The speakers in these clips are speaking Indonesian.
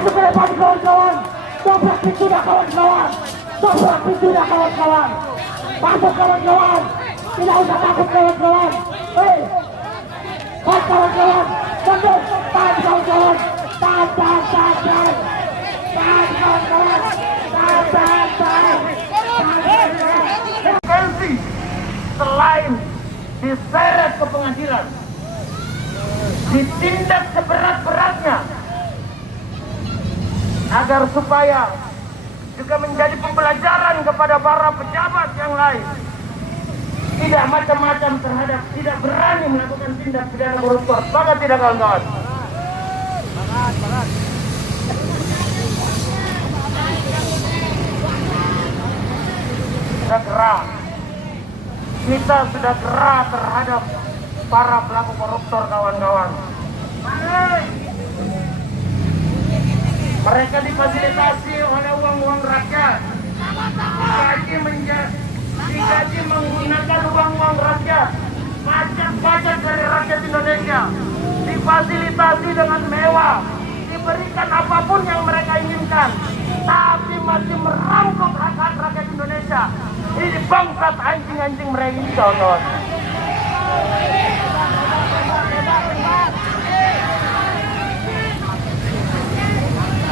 Maju ke depan kawan-kawan. Dobrak pintunya kawan-kawan. Dobrak pintunya kawan-kawan. Masuk kawan-kawan. Tidak usah takut kawan-kawan. Hei, kawan-kawan. Tenduk, tahan kawan-kawan. Tahan kawan-kawan. Tahan. Selain diseret ke pengadilan, ditindak seberat-beratnya, agar supaya juga menjadi pembelajaran kepada para pejabat yang lain, tidak macam-macam terhadap, tidak berani melakukan tindak pidana koruptor. Maka tidak kawan-kawan. Kita sudah gerak terhadap para pelaku koruptor kawan-kawan. Mereka difasilitasi oleh uang-uang rakyat, digaji menggunakan uang-uang rakyat, pajak dari rakyat Indonesia, difasilitasi dengan mewah, diberikan apapun yang mereka inginkan, tapi masih merampok hak-hak rakyat Indonesia. Ini bangsat anjing-anjing mereka ini kawan-kawan.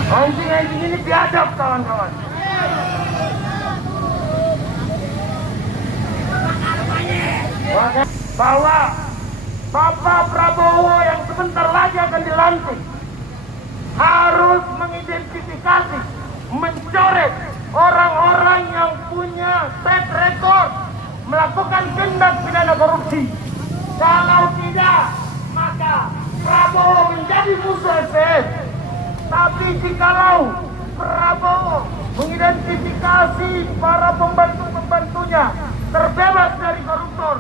Anjing-anjing ini biadab kawan-kawan. Bahwa Bapak Prabowo yang sebentar lagi akan dilantik harus mengidentifikasi, mencoret orang-orang yang punya track record melakukan tindak pidana korupsi. Kalau tidak, maka Prabowo menjadi musuh FPS. Tapi jikalau Prabowo mengidentifikasi para pembantu-pembantunya terbebas dari koruptor,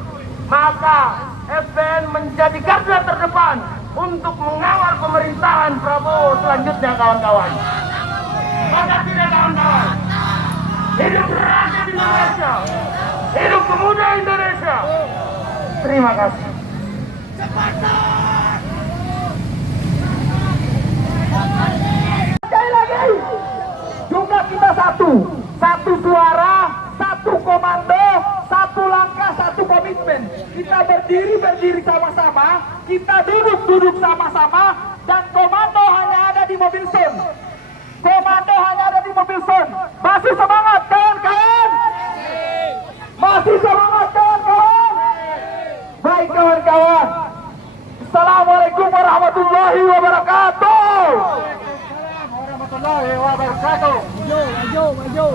maka FPN menjadi garda terdepan untuk mengawal pemerintahan Prabowo selanjutnya kawan-kawan. Maka tidak kawan-kawan, hidup rakyat Indonesia, hidup pemuda Indonesia. Terima kasih. Sekali lagi, juga kita satu suara, satu komando, satu langkah, satu komitmen. Kita berdiri sama-sama, kita duduk sama-sama, dan komando hanya ada di mobil Sun. Komando hanya ada di mobil Sun. Masih semangat kawan-kawan? Masih semangat kawan-kawan? Baik kawan-kawan. Assalamualaikum warahmatullahi wabarakatuh. Warahmatullahi wabarakatuh. Maju.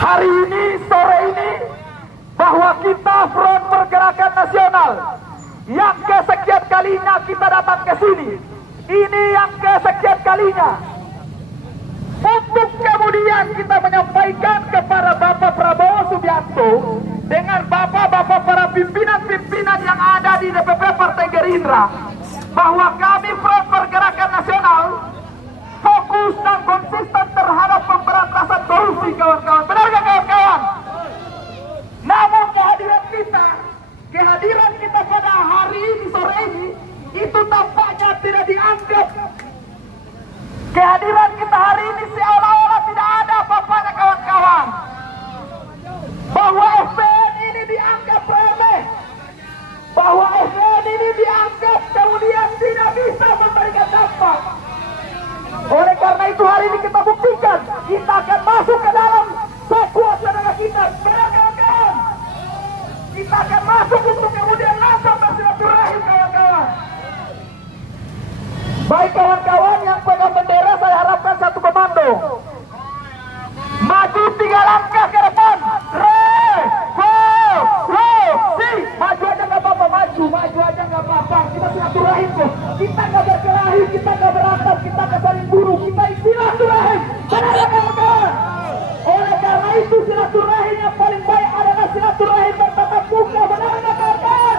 Hari ini, sore ini, bahwa kita Front Pergerakan Nasional yang kesekian kalinya kita datang ke sini. Ini yang kesekian kalinya. Untuk kemudian kita menyampaikan kepada Bapak Prabowo Subianto dengan bapak-bapak para pimpinan-pimpinan yang ada di DPP Partai Gerindra, bahwa kami Front Pergerakan Nasional fokus dan konsisten terhadap pemberantasan korupsi kawan-kawan. Benar gak kawan-kawan? Namun kehadiran kita pada hari ini, sore ini, itu tampaknya tidak dianggap. Kehadiran kita hari ini seolah-olah tidak ada apa-apanya kawan-kawan. Bahwa FPN ini dianggap remeh, bahwa FPN ini dianggap kemudian tidak bisa memberikan dampak. Oleh karena itu hari ini kita buktikan, kita akan masuk ke dalam sekuat tenaga kita. Benar kawan-kawan? Kita akan masuk untuk kemudian langsung bersilaturahim kawan-kawan. Baik kawan-kawan yang pegang bendera, saya harapkan satu komando. Maju 3 langkah ke depan. Maju aja nggak apa-apa, maju aja nggak apa-apa. Kita silaturahim kok. Kita nggak berkelahi, kita nggak berantem, kita nggak saling bunuh, kita silaturahim. Benar kawan-kawan? Oleh karena itu silaturahim yang paling baik adalah silaturahim bertatap muka. Benar kawan-kawan?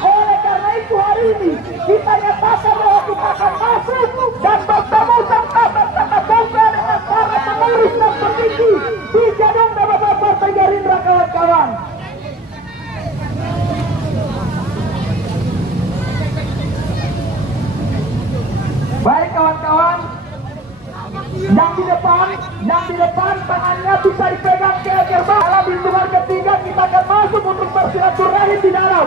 Oleh karena itu hari ini kita nyatakan bahwa kita akan masuk dan bertemu serta bertatap muka dengan para pengurus dan petinggi di gedung DPP Partai Gerindra kawan-kawan. Baik kawan-kawan, bisa dipegang ke gerbang. Dalam hitungan ketiga kita akan masuk untuk bersilaturahim di dalam.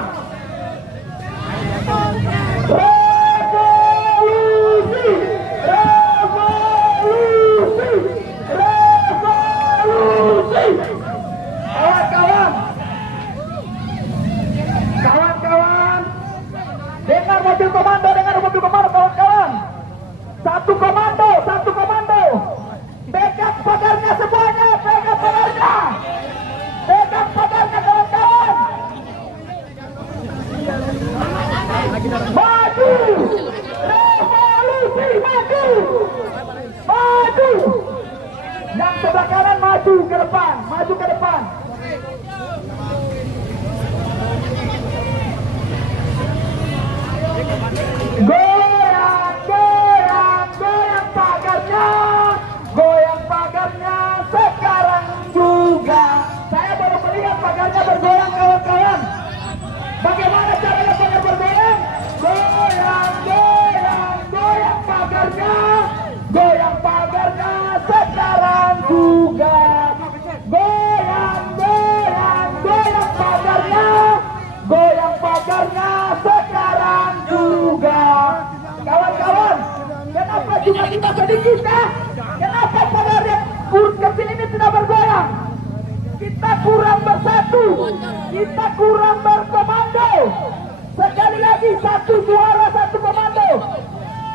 Revolusi, revolusi, revolusi. Kawan-kawan, dengar mobil komando, kawan-kawan. Satu komando. Pegang pagarnya semuanya, pegang pagarnya, kawan-kawan. Maju, revolusi, maju. Yang sebelah kanan maju ke depan. Goyang pagarnya sekarang juga. Saya baru melihat pagarnya bergoyang, kawan-kawan. Bagaimana caranya pagar bergoyang? Goyang pagarnya sekarang juga. Goyang pagarnya sekarang juga. Kawan-kawan, kenapa cuma kita sedikit ya? Kenapa pagar yang kecil ini tidak bergoyang? Kita kurang bersatu, kita kurang berkomando. Sekali lagi, satu suara, satu komando.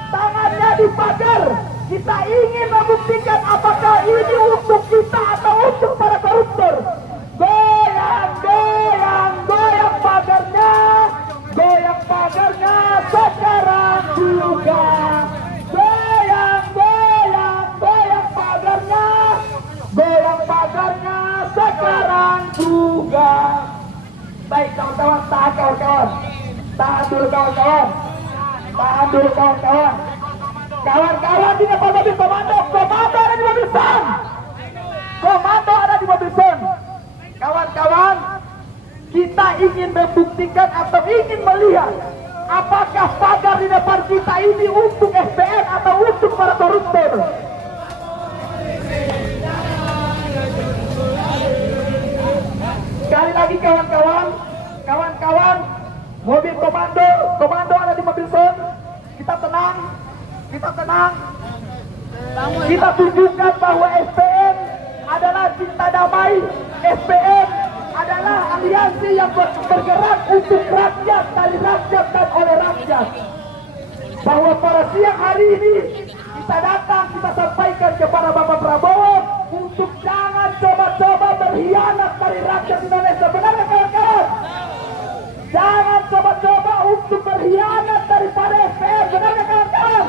Tangannya di pagar. Kita ingin membuktikan apakah ini untuk kita atau untuk para koruptor. Goyang pagarnya sekarang juga. Goyang pagarnya sekarang juga. Baik kawan-kawan, tahan dulu kawan-kawan. Kawan-kawan di depan mobil komando ada di mobil son. Kawan-kawan, kita ingin membuktikan atau ingin melihat apakah pagar di depan kita ini untuk SPN atau untuk para koruptor. Sekali lagi kawan-kawan, mobil komando ada di mobil son. Kita tenang. Kita tunjukkan bahwa SPN adalah cinta damai. SPN adalah aliansi yang bergerak untuk rakyat, dari rakyat dan oleh rakyat. Bahwa pada siang hari ini kita datang, kita sampaikan kepada Bapak Prabowo untuk jangan coba-coba berkhianat dari rakyat Indonesia. Benar ya kawan-kawan? Jangan coba-coba untuk berkhianat daripada SPN. Benar ya kawan-kawan?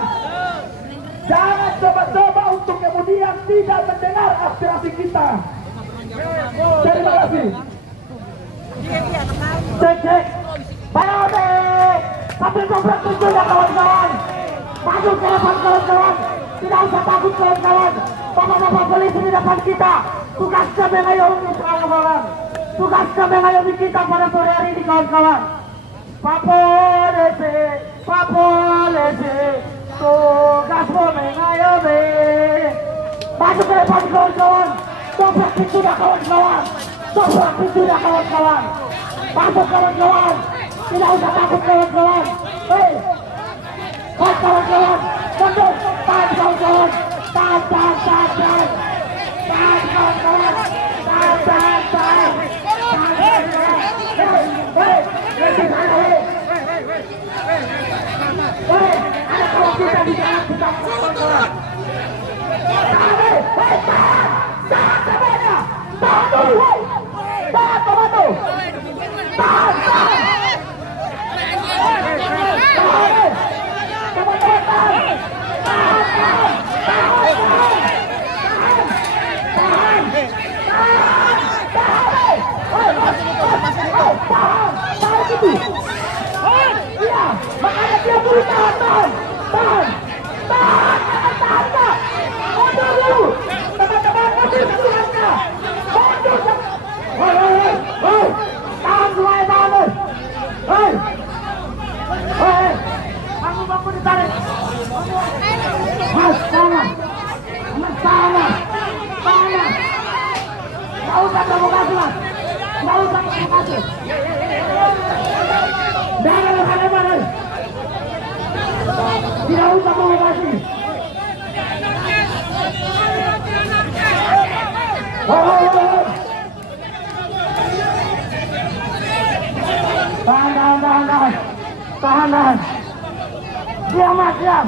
Jangan coba-coba untuk kemudian tidak mendengar aspirasi kita. Terima kasih. Cek. Bayode. Sambil dobrak tujuh ya kawan-kawan. Maju ke depan kawan-kawan. Tidak usah takut kawan-kawan. Bapak-bapak polisi di depan kita. Tugasnya mengayomi kawan-kawan. Tugasnya mengayomi kita pada sore hari ini kawan-kawan. Pak Polisi. Tugasmu mengayomi. Maju ke depan kawan-kawan. Dobrak pintu dah kawan-kawan. Masuk kawan-kawan. Tidak usah takut kawan-kawan. Hei kawan-kawan. Mundur. Tahan kawan-kawan. Tahan kawan-kawan. Hei, ada kawan kita di jalan kita kawan-kawan. Tahan semuanya. Tahan dulu. Tahan komando. Tahan. Iya, makanya dia beri tahan. Mundur dulu. Teman-teman, mundur satu langkah. Mundur. Hei, tahan semuanya, tahan. Hei, bangun ditarik. Masalah. provokasi mas. Nggak usah provokasi. Jangan lebar-lebar. Tidak usah provokasi. Tahan. Diam mas, diam.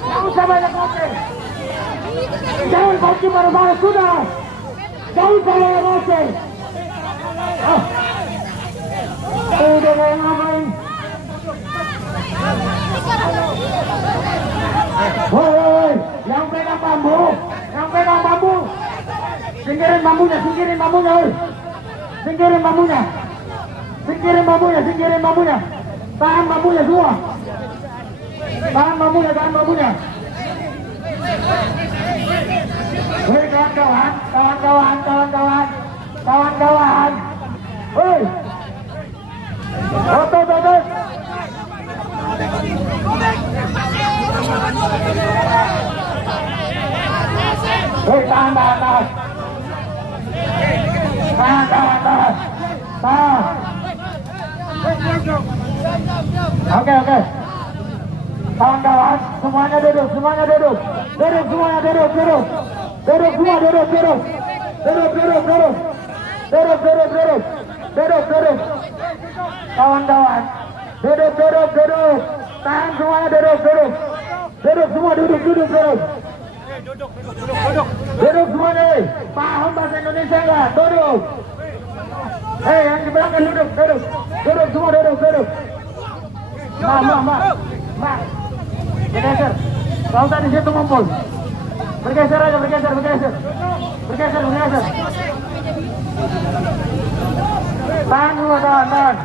Tidak usah banyak ngoceh. Jangan kunci baru-baru sudah. Jangan banyak ngoceh. Udah kayak ngapain? Woi, yang pegang bambu, singkirin bambunya, woi. Singkirin bambunya, tahan bambunya semua, tahan bambunya. Woi kawan-kawan, woi, otot. Hei, tahan. Oke. Kawan-kawan, semuanya duduk. Duduk semua. Kawan-kawan, duduk. Tahan semuanya, duduk. Duduk semua. Duduk semuanya. Paham bahasa Indonesia enggak? Duduk. Hei, yang di belakang duduk. Duduk semua, duduk. Ma. Bergeser. Kalau tadi situ ngumpul. Bergeser aja. Tahan semua, tahan.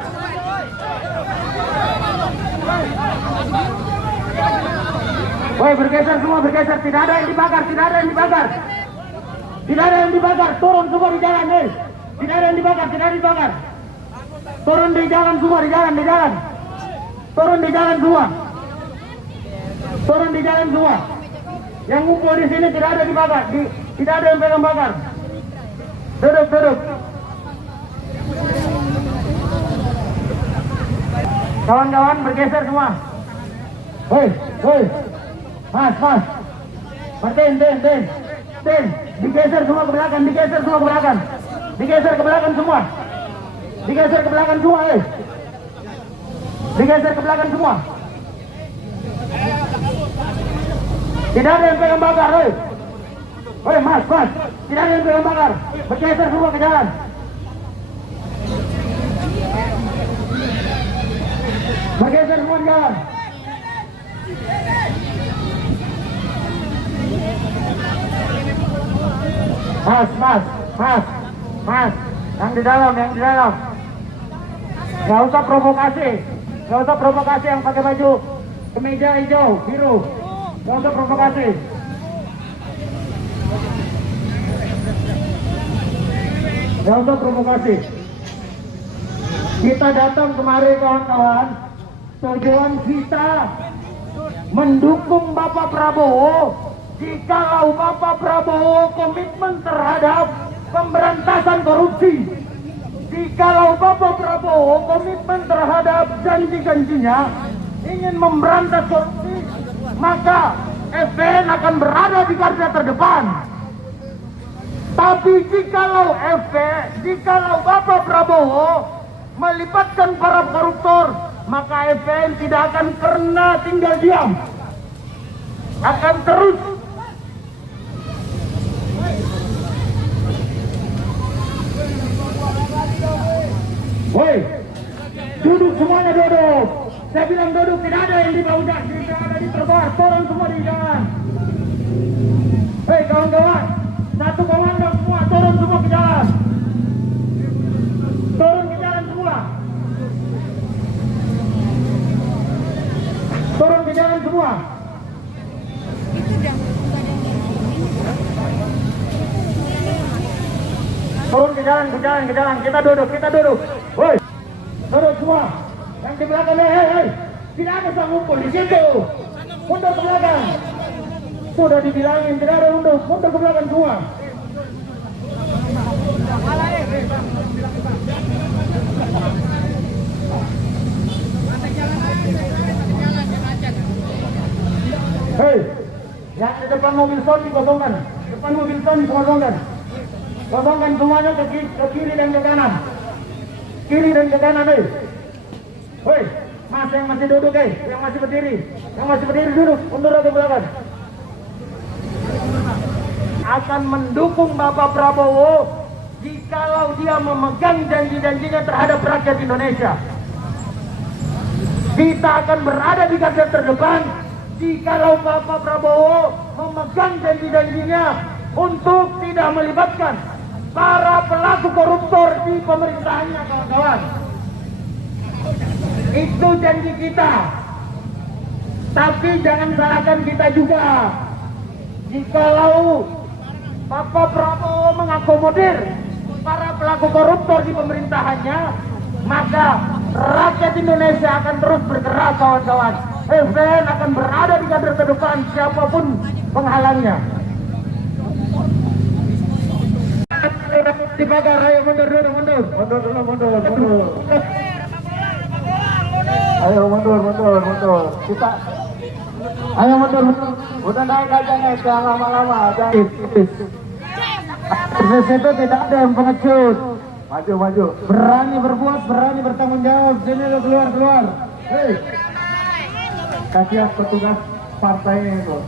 Woi, bergeser semua. Tidak ada yang dibakar. Turun semua di jalan, hei. Tidak ada yang dibakar. Turun di jalan semua, di jalan. Turun di jalan semua. Yang ngumpul di sini tidak ada dibakar. Tidak ada yang pegang bakar. Duduk. Kawan-kawan bergeser semua. Woi. Mas. Martin. Digeser semua ke belakang. Digeser ke belakang semua. Digeser ke belakang semua. Tidak ada yang pegang bakar, woi. Woi, mas. Tidak ada yang pegang bakar. Bergeser semua ke jalan. Bergeser semua ke jalan. Mas. Yang di dalam. Gak usah provokasi yang pakai baju kemeja hijau, biru. Gak usah provokasi. Kita datang kemari kawan-kawan. Tujuan kita mendukung Bapak Prabowo. Jikalau Bapak Prabowo komitmen terhadap pemberantasan korupsi, jikalau Bapak Prabowo komitmen terhadap janji-janjinya ingin memberantas korupsi, maka FPN akan berada di garda terdepan. Tapi jikalau Bapak Prabowo melibatkan para koruptor, maka FPN tidak akan pernah tinggal diam, akan terus woi, duduk semuanya, duduk. Saya bilang duduk, tidak ada yang di bawah, tidak ada di trotoar, turun semua di jalan. Hei kawan-kawan, satu komando semua, turun semua ke jalan. Turun ke jalan semua. Turun ke jalan semua. Turun ke jalan, kita duduk. Woi, duduk semua. Yang di belakang, hei. Tidak ada yang ngumpul di situ. Mundur ke belakang. Sudah dibilangin, tidak ada mundur ke belakang semua. Hei, yang di depan mobil Son dikosongkan. Depan mobil Son dikosongkan. Kosongkan semuanya ke kiri dan ke kanan. Kiri dan ke kanan, hei. Hei, mas yang masih duduk, hei. Yang masih berdiri. Yang masih berdiri duduk, mundur atau belakang. Akan mendukung Bapak Prabowo jikalau dia memegang janji-janjinya terhadap rakyat Indonesia. Kita akan berada di garda terdepan jikalau Bapak Prabowo memegang janji-janjinya untuk tidak melibatkan para pelaku koruptor di pemerintahannya, kawan-kawan. Itu janji kita. Tapi jangan salahkan kita juga. Jikalau Bapak Prabowo mengakomodir para pelaku koruptor di pemerintahannya, maka rakyat Indonesia akan terus bergerak, kawan-kawan. FPN akan berada di garda terdepan siapapun penghalangnya. Di pagar, ayo mundur dulu, mundur. Mundur dulu, mundur. Ayo mundur. Kita, ayo mundur. Udah naik aja nih, jangan lama-lama. Proses itu tidak ada yang pengecut. Maju. Berani berbuat, berani bertanggung jawab. Sini lo keluar. Hei, kasihan petugas partai itu.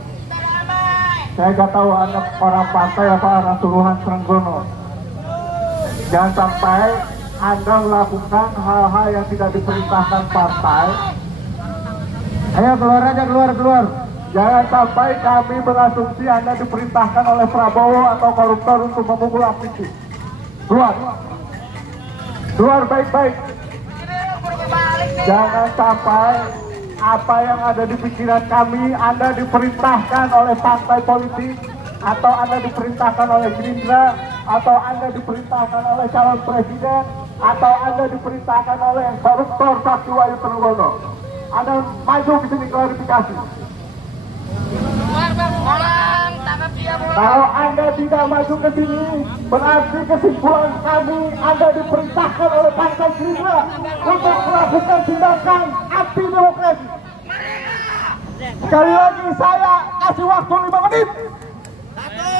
Saya gak tahu Anda orang partai apa orang suruhan Serenggono. Jangan sampai Anda melakukan hal-hal yang tidak diperintahkan partai. Ayo keluar aja, keluar. Jangan sampai kami berasumsi Anda diperintahkan oleh Prabowo atau koruptor untuk memukul aktivis. Keluar baik-baik. Jangan sampai apa yang ada di pikiran kami Anda diperintahkan oleh partai politik, atau Anda diperintahkan oleh Gerindra, atau Anda diperintahkan oleh calon presiden, atau Anda diperintahkan oleh koruptor Sakti Wahyu Trenggono. Anda maju ke sini klarifikasi. Kalau Anda tidak maju ke sini, berarti kesimpulan kami Anda diperintahkan oleh partai Gerindra untuk melakukan tindakan anti demokrasi. Sekali lagi saya kasih waktu 5 menit.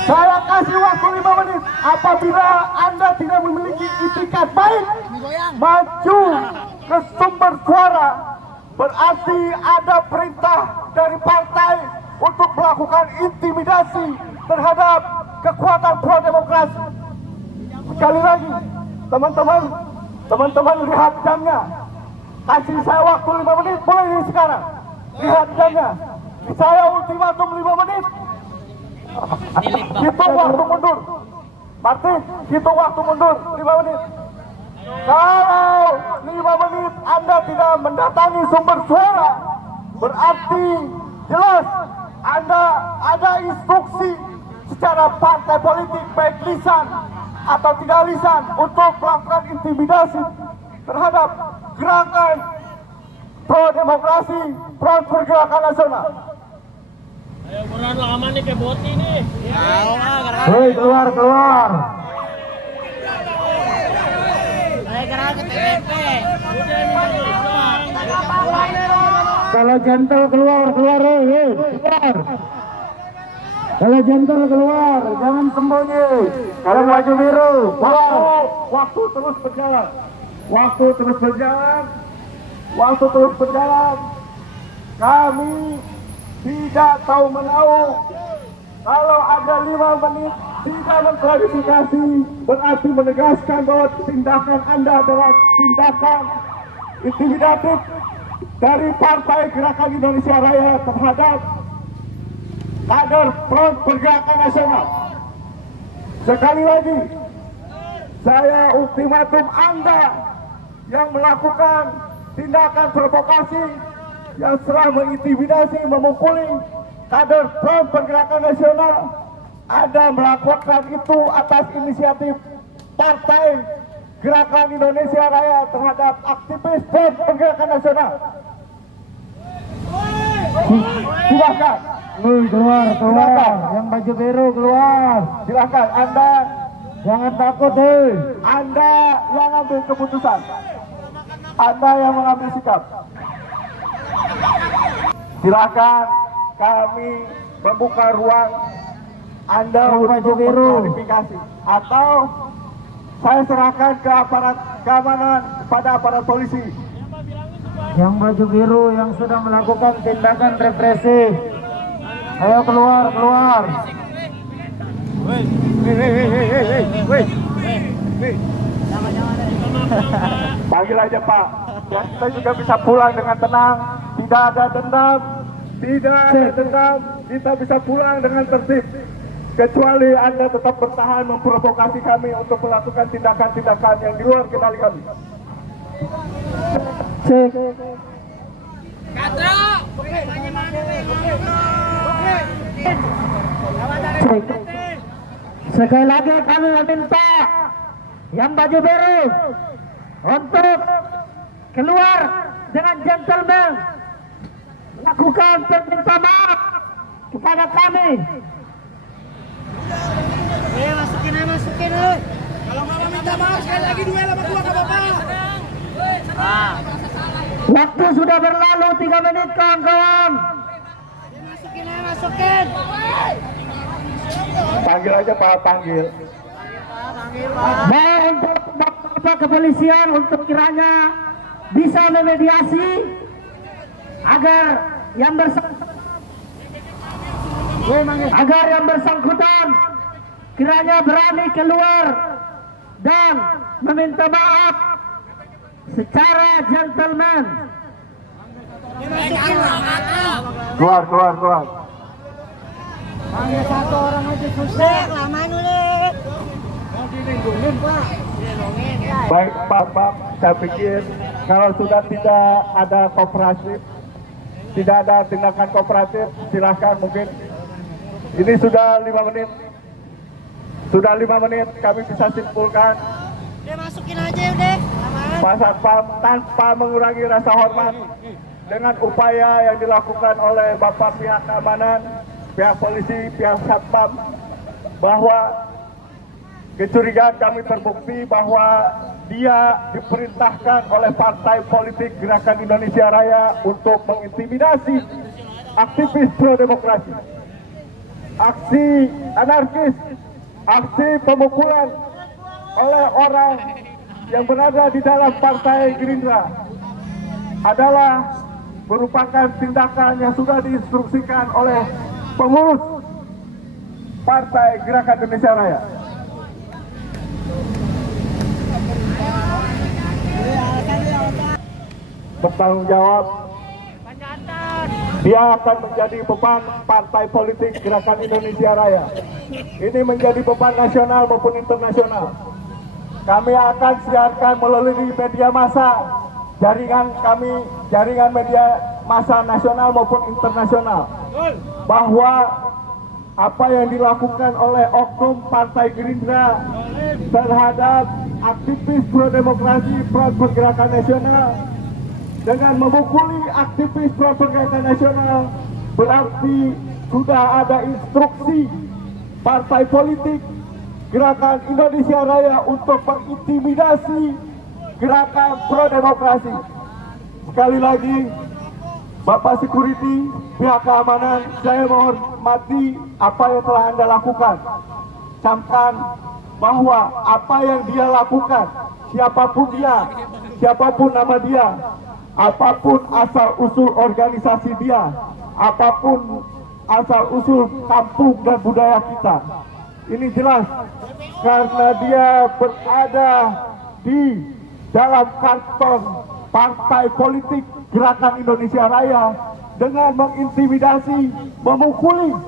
Saya kasih waktu 5 menit. Apabila Anda tidak memiliki itikat baik maju ke sumber suara, berarti ada perintah dari partai untuk melakukan intimidasi terhadap kekuatan pro demokrasi. Sekali lagi, teman-teman lihat jamnya. Kasih saya waktu 5 menit, mulai dari sekarang. Lihat jamnya. Saya ultimatum 5 menit. Hitung waktu mundur. Martin, hitung waktu mundur 5 menit. Kalau 5 menit Anda tidak mendatangi sumber suara, berarti jelas Anda ada instruksi secara partai politik, baik lisan atau tidak lisan, untuk melakukan intimidasi terhadap gerakan pro demokrasi, Front Pergerakan Nasional. Ayo buruan lama nih kayak boti nih. Hei, keluar. Saya gerak ke TPP. Kalau gentle keluar, hei, keluar. Kalau gentle keluar, jangan sembunyi. Kalau baju biru, keluar. Waktu terus berjalan. Kami tidak tahu menahu. Kalau ada 5 menit tidak mengklarifikasi, berarti menegaskan bahwa tindakan Anda adalah tindakan intimidatif dari Partai Gerakan Indonesia Raya terhadap kader Front Pergerakan Nasional. Sekali lagi, saya ultimatum Anda yang melakukan tindakan provokasi yang telah mengintimidasi, memukuli kader Front Pergerakan Nasional. Anda melakukan itu atas inisiatif Partai Gerakan Indonesia Raya terhadap aktivis Front Pergerakan Nasional. Silakan. Keluar. Yang baju biru keluar. Silakan Anda Jangan takut, hei. Anda yang ambil keputusan. Anda yang mengambil sikap. Silakan kami membuka ruang Anda untuk berklarifikasi. Atau saya serahkan ke aparat keamanan, kepada aparat polisi. Yang baju biru yang sedang melakukan tindakan represif. Ayo keluar, keluar. Panggil aja Pak. Kita juga bisa pulang dengan tenang. Tidak ada dendam. Tidak ada dendam. Kita bisa pulang dengan tertib. Kecuali Anda tetap bertahan memprovokasi kami untuk melakukan tindakan-tindakan yang di luar kendali kami. Cek. Sekali lagi kami meminta yang baju biru untuk keluar dengan gentleman, lakukan perminta maaf kepada kami. Masukin. Kalau mama minta maaf sekali lagi duel sama gua ke bapak. Waktu sudah berlalu 3 menit kawan-kawan. Masukin. Panggil aja Pak, panggil. Baik untuk Bapak kepolisian untuk kiranya bisa memediasi agar yang bersangkutan kiranya berani keluar dan meminta maaf secara gentleman. Keluar. Hanya satu orang aja susah. Lama nulis. Mau dilindungin Pak. Baik Pak, saya pikir kalau sudah tidak ada kooperatif, tidak ada tindakan kooperatif, silahkan mungkin. Ini sudah 5 menit. Sudah 5 menit kami bisa simpulkan. Udah masukin aja udah. Pak Satpam tanpa mengurangi rasa hormat dengan upaya yang dilakukan oleh Bapak pihak keamanan, pihak polisi, pihak Satpam, bahwa kecurigaan kami terbukti bahwa dia diperintahkan oleh partai politik Gerakan Indonesia Raya untuk mengintimidasi aktivis pro-demokrasi. Aksi anarkis, aksi pemukulan oleh orang yang berada di dalam partai Gerindra adalah merupakan tindakan yang sudah diinstruksikan oleh pengurus Partai Gerakan Indonesia Raya. Bertanggung jawab, dia akan menjadi beban partai politik Gerakan Indonesia Raya. Ini menjadi beban nasional maupun internasional. Kami akan siarkan melalui media massa, jaringan media massa nasional maupun internasional, bahwa apa yang dilakukan oleh oknum Partai Gerindra terhadap aktivis pro-demokrasi pro-pergerakan nasional dengan memukuli aktivis pro-pergerakan nasional berarti sudah ada instruksi partai politik Gerakan Indonesia Raya untuk mengintimidasi gerakan pro-demokrasi. Sekali lagi, Bapak Security, pihak keamanan, saya menghormati apa yang telah Anda lakukan. Camkan bahwa apa yang dia lakukan, siapapun dia, siapapun nama dia, apapun asal-usul organisasi dia, apapun asal-usul kampung dan budaya kita, ini jelas karena dia berada di dalam kantor partai politik Gerakan Indonesia Raya dengan mengintimidasi, memukuli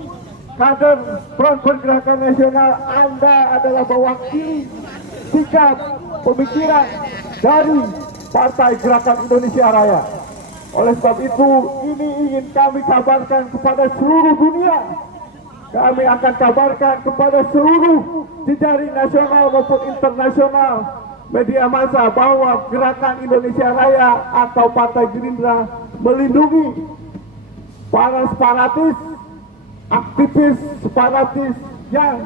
kader Front Pergerakan Nasional. Anda adalah mewakili sikap pemikiran dari Partai Gerakan Indonesia Raya. Oleh sebab itu, ini ingin kami kabarkan kepada seluruh dunia. Kami akan kabarkan kepada seluruh jejaring nasional maupun internasional media massa bahwa Gerakan Indonesia Raya atau Partai Gerindra melindungi para separatis, aktivis separatis yang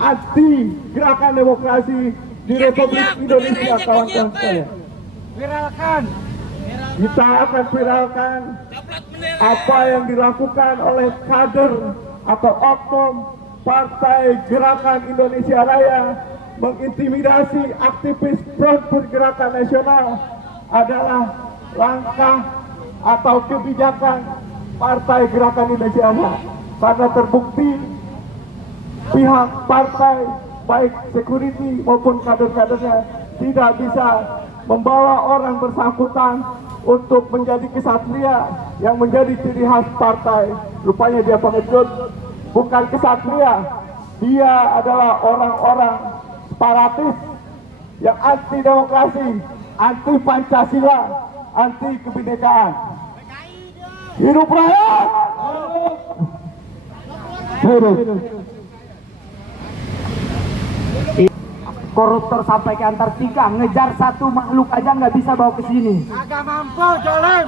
anti gerakan demokrasi di Republik Indonesia, kawan-kawan sekalian. Viralkan. Kita akan viralkan apa yang dilakukan oleh kader atau oknum Partai Gerakan Indonesia Raya mengintimidasi aktivis Front Pergerakan Nasional adalah langkah atau kebijakan Partai Gerakan Indonesia Raya, karena terbukti pihak partai baik security maupun kader-kadernya tidak bisa membawa orang bersangkutan untuk menjadi kesatria yang menjadi ciri khas partai. Rupanya dia pengecut, bukan kesatria, dia adalah orang-orang separatis yang anti demokrasi, anti Pancasila, anti kebinekaan. Hidup rakyat! Hidup! Koruptor sampai ke Antartika, ngejar satu makhluk aja nggak bisa bawa ke sini. Agak mampu, Jolim.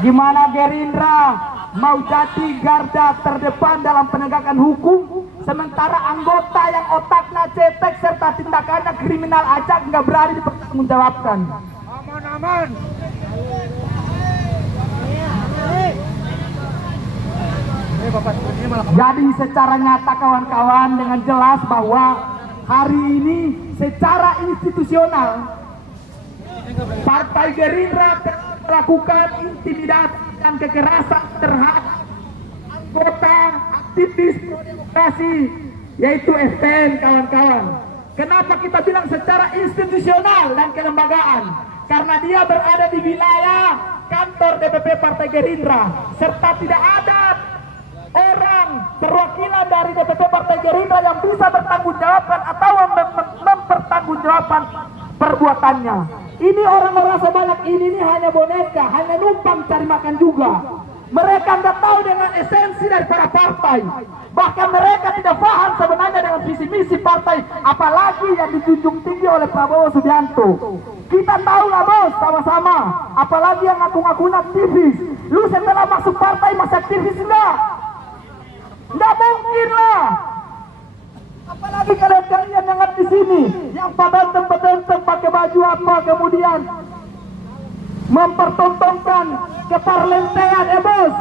Gimana Gerindra mau jadi garda terdepan dalam penegakan hukum, sementara anggota yang otaknya cetek serta tindakannya kriminal aja nggak berani dipertanggungjawabkan. Aman. Jadi secara nyata kawan-kawan dengan jelas bahwa hari ini secara institusional Partai Gerindra melakukan intimidasi dan kekerasan terhadap anggota aktivis demokrasi yaitu FPN, kawan-kawan. Kenapa kita bilang secara institusional dan kelembagaan? Karena dia berada di wilayah kantor DPP Partai Gerindra serta tidak ada orang perwakilan dari DPP Partai Gerindra yang bisa bertanggungjawabkan atau mempertanggungjawabkan perbuatannya. Ini orang-orang sebanyak ini hanya boneka, hanya numpang cari makan juga. Mereka tidak tahu dengan esensi daripada partai. Bahkan mereka tidak paham sebenarnya dengan visi misi partai, apalagi yang dijunjung tinggi oleh Prabowo Subianto. Kita tahu lah bos, sama-sama. Apalagi yang ngaku-ngaku aktivis. Lu setelah masuk partai masih aktivis enggak? Nggak mungkin lah. Apalagi kalian yang di sini, yang padentem pakai baju apa, kemudian mempertontonkan keparlentean, bos.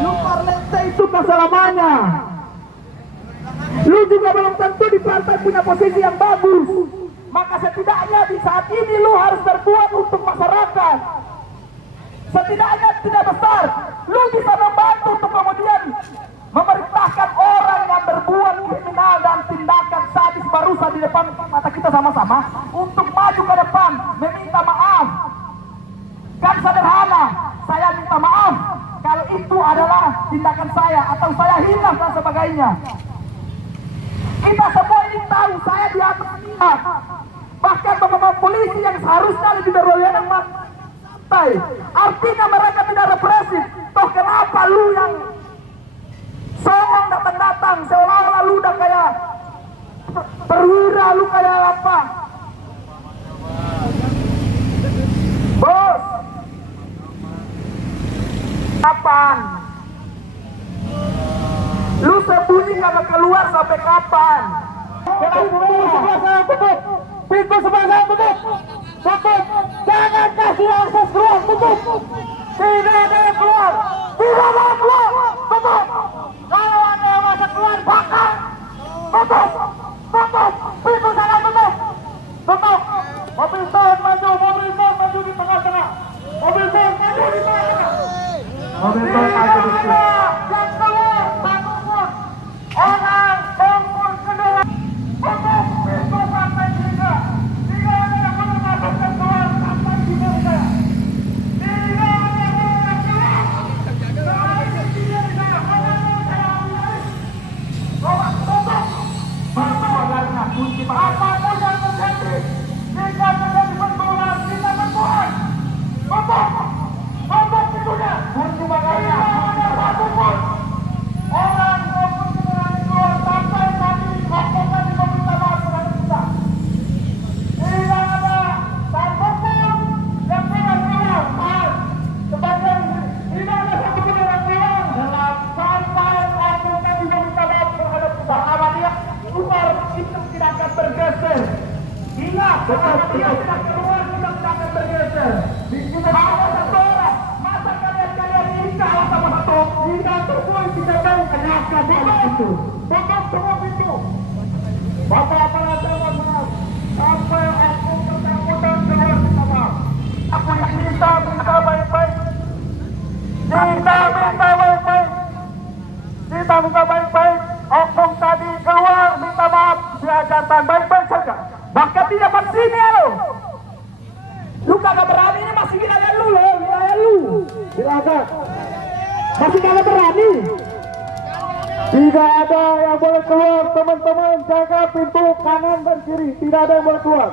Lu parlente itu kan selamanya. Lu juga belum tentu di partai punya posisi yang bagus. Maka setidaknya di saat ini lu harus berbuat untuk masyarakat. Setidaknya tidak besar, lu bisa membantu untuk kemudian memerintahkan orang yang berbuat kriminal dan tindakan sadis barusan di depan mata kita sama-sama untuk maju ke depan meminta maaf. Kan sederhana, saya minta maaf kalau itu adalah tindakan saya atau saya hilaf dan sebagainya. Kita semua ini tahu saya di atas pihak, bahkan bapak-bapak polisi yang seharusnya lebih berwenang santai. Artinya mereka tidak represif. Toh kenapa lu yang songong datang-datang seolah-olah lu udah kayak perwira, lu kayak apa? Bos, kapan? Lu sembunyi nggak keluar sampai kapan? Pintu sebelah saya tutup. Tutup. Jangan kasih akses keluar. Tutup. Tidak ada yang keluar. Tidak ada yang keluar. Tutup. Kalau ada yang masuk keluar, bakar. Tutup. Tutup. Pintu jangan tutup. Tutup. Mobil Sound maju. Mobil Sound maju di tengah-tengah. Mobil Sound maju di tengah-tengah. Mobil Sound maju di tengah. Jangan keluar. Bangun. Orang kumpul kedua. Tutup. Pintu sampai tiga. Tidak ada yang boleh masuk dan keluar sampai tiga saya. Tidak ada yang boleh keluar. Sampai tiga saya. Tutup. Bagaimana kunci apapun yang terjadi. Jika terjadi benturan, kita berbuat. Tutup. Tutup pintunya. Kunci bagaimana. pintu. Tutup semua pintu. Bapak Penasihat Nasional, sampai aku bersangkutan keluar minta maaf. Aku minta baik-baik. Minta baik-baik. Kita minta baik-baik. Oknum tadi keluar minta maaf, diajarkan baik-baik saja. Bahkan di depan sini ya lo. Lu kagak berani, ini masih wilayah lu loh, wilayah lu. Silakan. Masih kagak berani. Tidak ada yang boleh keluar, teman-teman. Jaga pintu kanan dan kiri. Tidak ada yang boleh keluar.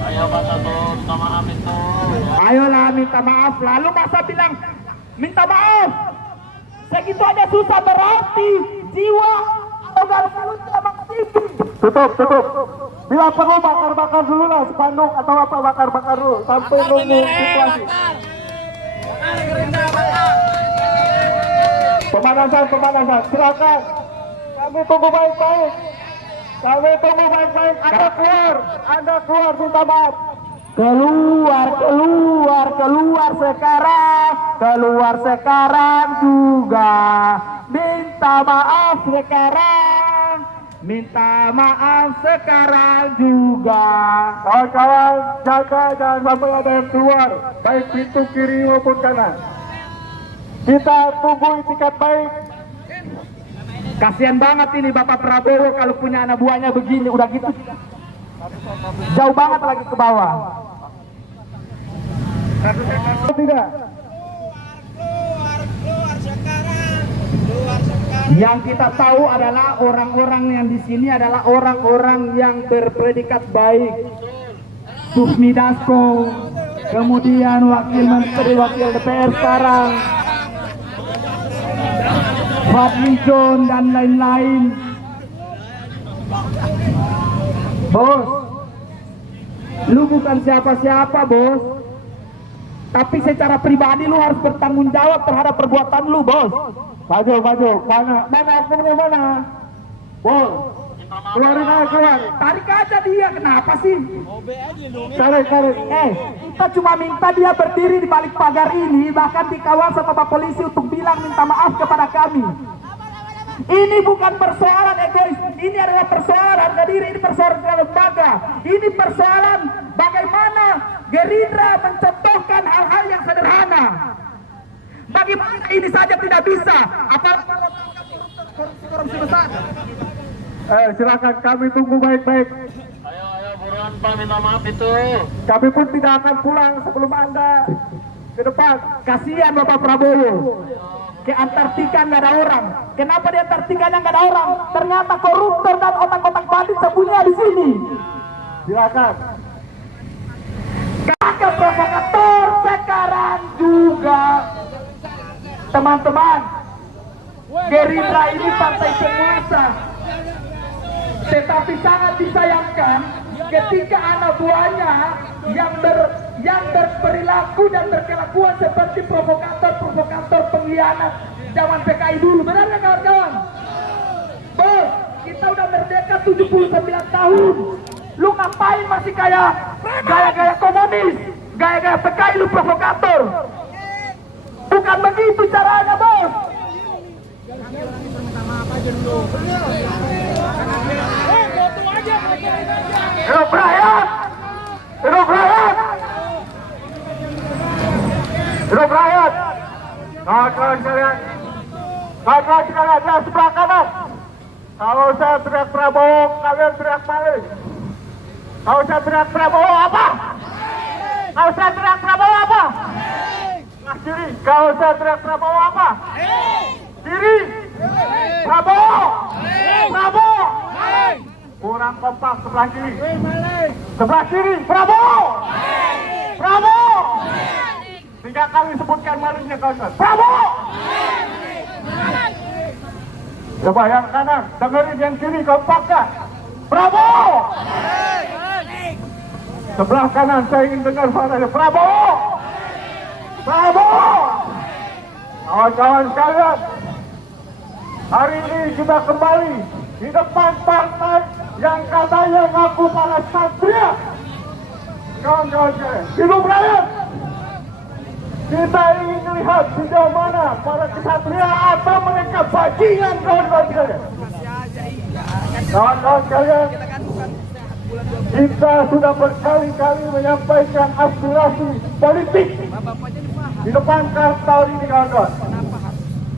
Ayo Pak Satu, minta maaf itu. Ayolah minta maaf, lalu masa bilang minta maaf. Segitu aja susah, berarti jiwa organisasi lu tidak tinggi. Tutup. Bila perlu bakar-bakar dulu lah spanduk atau apa, bakar-bakar dulu sampai nunggu situasi. Pemanasan, silakan. Kami tunggu baik-baik. Anda keluar, minta maaf. Keluar sekarang juga. Minta maaf sekarang juga. Kawan-kawan, jaga jangan sampai ada yang keluar, baik pintu kiri maupun kanan. Kita tunggu itikat baik. Kasihan banget ini Bapak Prabowo kalau punya anak buahnya begini, udah gitu jauh banget lagi ke bawah. Tidak. Yang kita tahu adalah orang-orang yang di sini adalah orang-orang yang berpredikat baik. Sufmi Dasko, kemudian wakil menteri, wakil DPR sekarang, Fadli John dan lain-lain. Bos, lu bukan siapa-siapa bos, tapi secara pribadi lu harus bertanggung jawab terhadap perbuatan lu bos. Maju. Mana akunnya mana? Bos, keluarin aja kawan. Tarik aja dia, kenapa sih? Tarik. Kita cuma minta dia berdiri di balik pagar ini, bahkan dikawal sama Bapak Polisi untuk bilang minta maaf kepada kami. Ini bukan persoalan egois, ini adalah persoalan harga diri, ini persoalan lembaga, ini persoalan bagaimana Gerindra mencontohkan hal-hal yang sederhana. Bagaimana ini saja tidak bisa, apalagi korupsi besar. Silakan, kami tunggu baik-baik. Ayo buruan Pak, minta maaf itu. Kami pun tidak akan pulang sebelum Anda ke depan. Kasihan Bapak Prabowo. Ke Antartika nggak ada orang. Kenapa di Antartikanya nggak ada orang? Ternyata koruptor dan otak-otak bandit sembunyi di sini. Silakan. Kakak provokator sekarang juga. Teman-teman, Gerindra ini partai penguasa. Tetapi sangat disayangkan ketika anak buahnya yang berperilaku dan berkelakuan seperti provokator pengkhianat zaman PKI dulu. Benar nggak kawan-kawan? Bos, kita udah merdeka 79 tahun. Lu ngapain masih kayak gaya-gaya komunis, gaya-gaya PKI, lu provokator? Bukan begitu caranya bos. Hidup rakyat! Hidup rakyat! Hidup rakyat! Kawan-kawan sekalian, yang sebelah kanan. Kalau saya teriak Prabowo, kalian teriak balik. Kalau saya teriak Prabowo apa? Kalau saya teriak Prabowo apa? Sebelah kiri. Kalau saya teriak Prabowo apa? Kiri. Prabowo. Prabowo. Kurang kompak, sebelah kiri. Sebelah kiri. Prabowo. Prabowo. 3 kali sebutkan malingnya kawan. Prabowo. Coba yang kanan, dengerin yang kiri, kompak kan? Prabowo. Sebelah kanan saya ingin dengar suaranya. Prabowo. Prabowo. Kawan-kawan sekalian, hari ini kita kembali di depan partai yang katanya ngaku para satria. Kawan-kawan sekalian, hidup rakyat. Kita ingin melihat sejauh mana para kesatria atau mereka bajingan, kawan-kawan sekalian. Kawan-kawan sekalian, kita sudah berkali-kali menyampaikan aspirasi politik di depan kantor ini, kawan-kawan.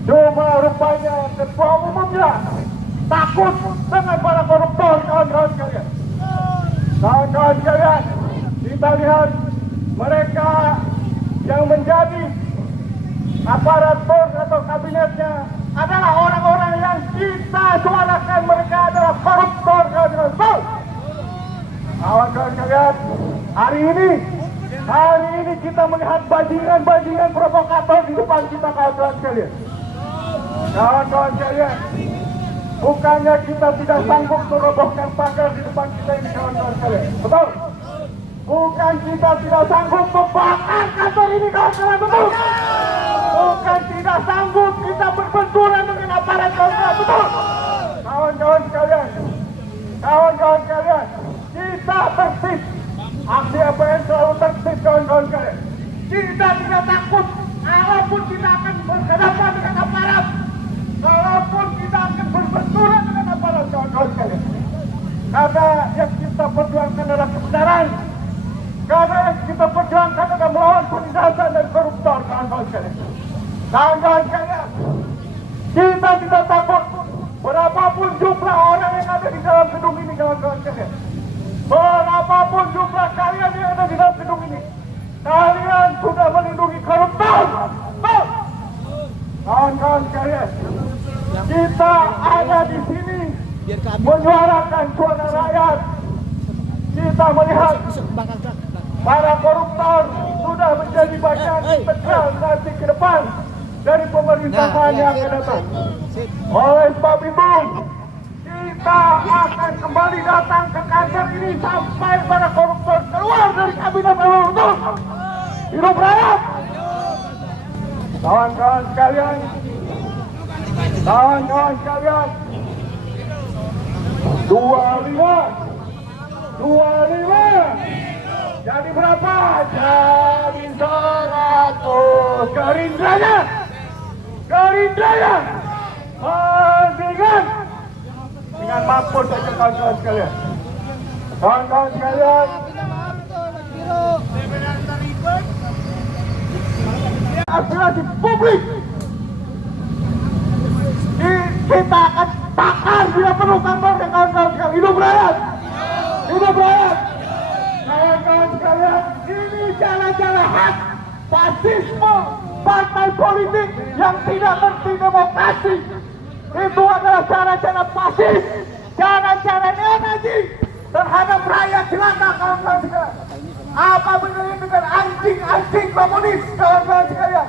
Cuma rupanya ketua umumnya takut dengan para koruptor, kawan-kawan sekalian. Kawan-kawan sekalian, kita lihat mereka yang menjadi aparatur atau kabinetnya adalah orang-orang yang kita suarakan mereka adalah koruptor, kawan-kawan. Kawan-kawan sekalian, hari ini kita melihat bajingan-bajingan provokator di depan kita, kawan-kawan sekalian. Kawan-kawan sekalian, bukannya kita tidak sanggup merobohkan pagar di depan kita ini, kawan-kawan sekalian. Betul? Bukan kita tidak sanggup membakar kantor ini, kawan-kawan. Betul? Bukan tidak sanggup kita berbenturan dengan aparat, kawan-kawan. Betul? Kawan-kawan sekalian, kita tertib. Aksi APN selalu tertib, kawan-kawan sekalian. Kita tidak takut, walaupun kita akan berhadapan dengan aparat, walaupun kita akan berbenturan dengan aparat, kawan-kawan sekalian. Karena yang kita perjuangkan adalah kebenaran. Karena yang kita perjuangkan adalah melawan penindasan dan koruptor, kawan-kawan sekalian. Kawan-kawan sekalian, kita tidak takut berapapun jumlah orang yang ada di dalam gedung ini, kawan-kawan sekalian. Berapapun jumlah kalian yang ada di dalam gedung ini, kalian sudah melindungi koruptor. Kawan-kawan sekalian, kita ada di sini menyuarakan suara rakyat. Kita melihat para koruptor sudah menjadi bagian integral nanti ke depan dari pemerintahan yang akan datang. Oleh sebab itu, kita akan kembali datang ke kantor ini sampai para koruptor keluar dari kabinet. Betul? Hidup rakyat! Kawan-kawan sekalian, 25 jadi berapa? Jadi 100. Gerindranya hentikan dengan mampus saja, kawan-kawan sekalian. Kawan-kawan sekalian, aspirasi publik kita akan takar bila perlu, kawan-kawan sekalian. Hidup rakyat! Hidup rakyat! Kawan-kawan sekalian, ini cara-cara khas fasisme partai politik yang tidak mengerti demokrasi. Itu adalah cara-cara fasis, cara-cara neonazi terhadap rakyat jelata, kawan-kawan sekalian. Apa bedanya dengan anjing-anjing komunis, kawan-kawan sekalian?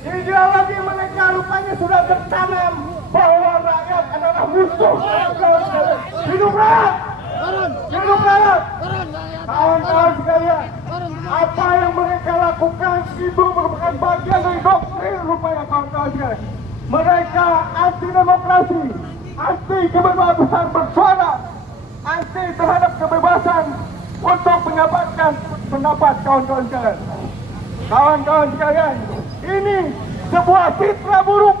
Ideologi mereka rupanya sudah tertanam bahwa rakyat adalah musuh, kawan-kawan sekalian. Hidup rakyat! Hidup rakyat! Kawan-kawan sekalian, apa yang mereka lakukan itu merupakan bagian dari doktrin rupanya, kawan-kawan sekalian. Mereka anti demokrasi, anti kebebasan bersuara, anti terhadap kebebasan untuk menyampaikan pendapat, kawan-kawan sekalian. Kawan-kawan sekalian, ini sebuah citra buruk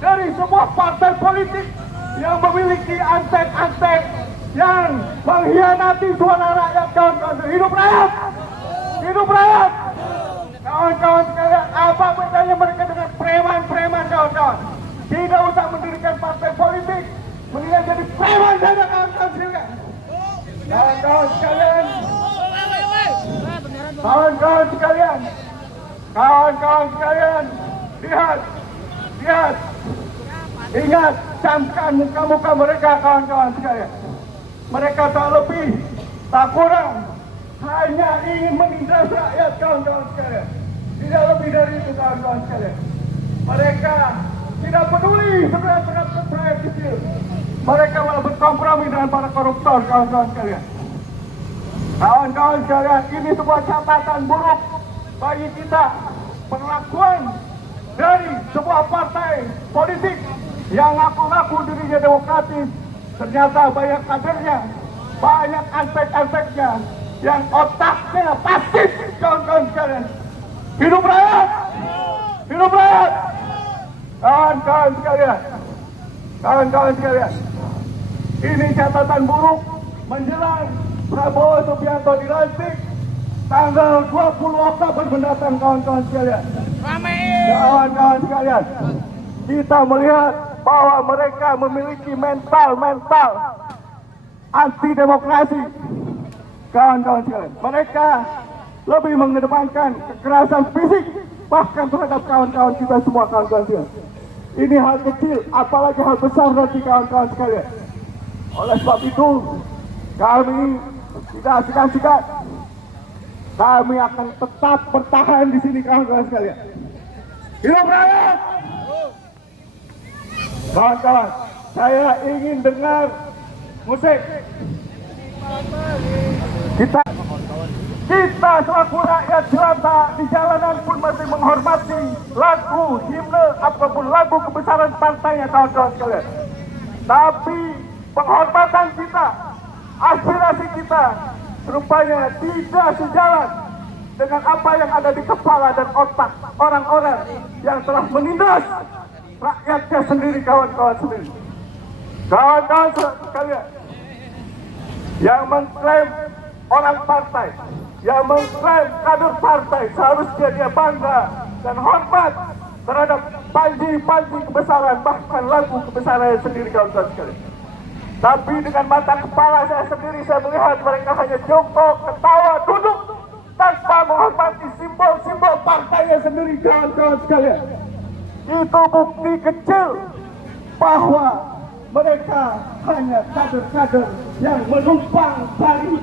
dari sebuah partai politik yang memiliki antek-antek yang mengkhianati suara rakyat, kawan-kawan. Hidup rakyat! Hidup rakyat! Kawan-kawan sekalian, apa bedanya mereka dengan preman-preman, kawan-kawan? Tidak usah mendirikan partai politik, mendingan jadi preman saja, kawan-kawan sekalian. Kawan-kawan sekalian, kawan-kawan sekalian, kawan-kawan sekalian, lihat, ingat, camkan muka-muka mereka, kawan-kawan sekalian. Mereka tak lebih, tak kurang, hanya ingin menindas rakyat, kawan-kawan sekalian. Tidak lebih dari itu, kawan-kawan sekalian. Mereka tidak peduli sebenarnya rakyat kecil. Mereka malah berkompromi dengan para koruptor, kawan-kawan sekalian. Kawan-kawan sekalian, ini sebuah catatan buruk bagi kita. Perlakuan dari sebuah partai politik yang ngaku-ngaku dirinya demokratis, ternyata banyak kadernya, banyak aspek-aspeknya yang otaknya fasis, kawan-kawan sekalian. Hidup rakyat! Kawan-kawan sekalian, kawan-kawan sekalian, ini catatan buruk menjelang Prabowo Subianto dilantik tanggal 20 Oktober mendatang, kawan-kawan sekalian. Kawan-kawan sekalian, kita melihat bahwa mereka memiliki mental anti demokrasi. Kawan-kawan sekalian, mereka lebih mengedepankan kekerasan fisik bahkan terhadap kawan-kawan kita semua, kawan-kawan sekalian. Ini hal kecil, apalagi hal besar nanti, kawan-kawan sekalian. Oleh sebab itu, kami tidak segan-segan, kami akan tetap bertahan di sini, kawan-kawan sekalian. Hidup rakyat! Kawan-kawan, saya ingin dengar musik. Kita selaku rakyat jelata di jalanan pun masih menghormati lagu, himne, apapun lagu kebesaran partainya, kawan-kawan sekalian. Tapi penghormatan kita, aspirasi kita, rupanya tidak sejalan dengan apa yang ada di kepala dan otak orang-orang yang telah menindas rakyatnya sendiri, kawan-kawan sendiri. Kawan-kawan sekalian, yang mengklaim orang partai, yang mengklaim kader partai, seharusnya dia bangga dan hormat terhadap panji-panji kebesaran, bahkan lagu kebesaran sendiri, kawan-kawan sekalian. Tapi dengan mata kepala saya sendiri, saya melihat mereka hanya jongkok, ketawa, duduk tanpa menghormati simbol-simbol partainya sendiri, kawan-kawan sekalian. Itu bukti kecil bahwa mereka hanya kader-kader yang menumpang dari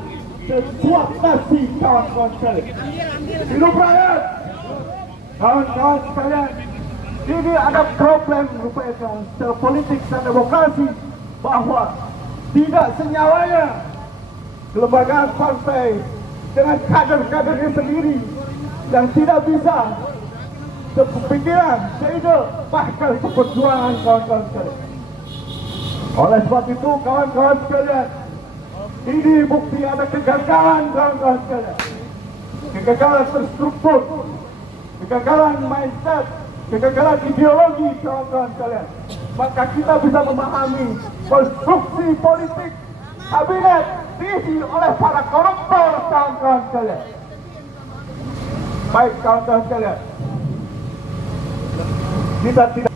sesuap nasi, kawan-kawan sekalian. Hidup rakyat! Kawan-kawan sekalian, ini ada problem rupanya secara politik dan demokrasi, bahwa tidak senyawanya kelembagaan partai dengan kader-kadernya sendiri yang tidak bisa sepikiran, seide, bahkan seperjuangan, kawan-kawan sekalian. Oleh sebab itu, kawan-kawan sekalian, ini bukti ada kegagalan, kawan-kawan sekalian. Kegagalan terstruktur, kegagalan mindset, kegagalan ideologi, kawan-kawan sekalian. Maka kita bisa memahami konstruksi politik kabinet diisi oleh para koruptor, kawan-kawan sekalian. Baik, kawan-kawan sekalian, kita tidak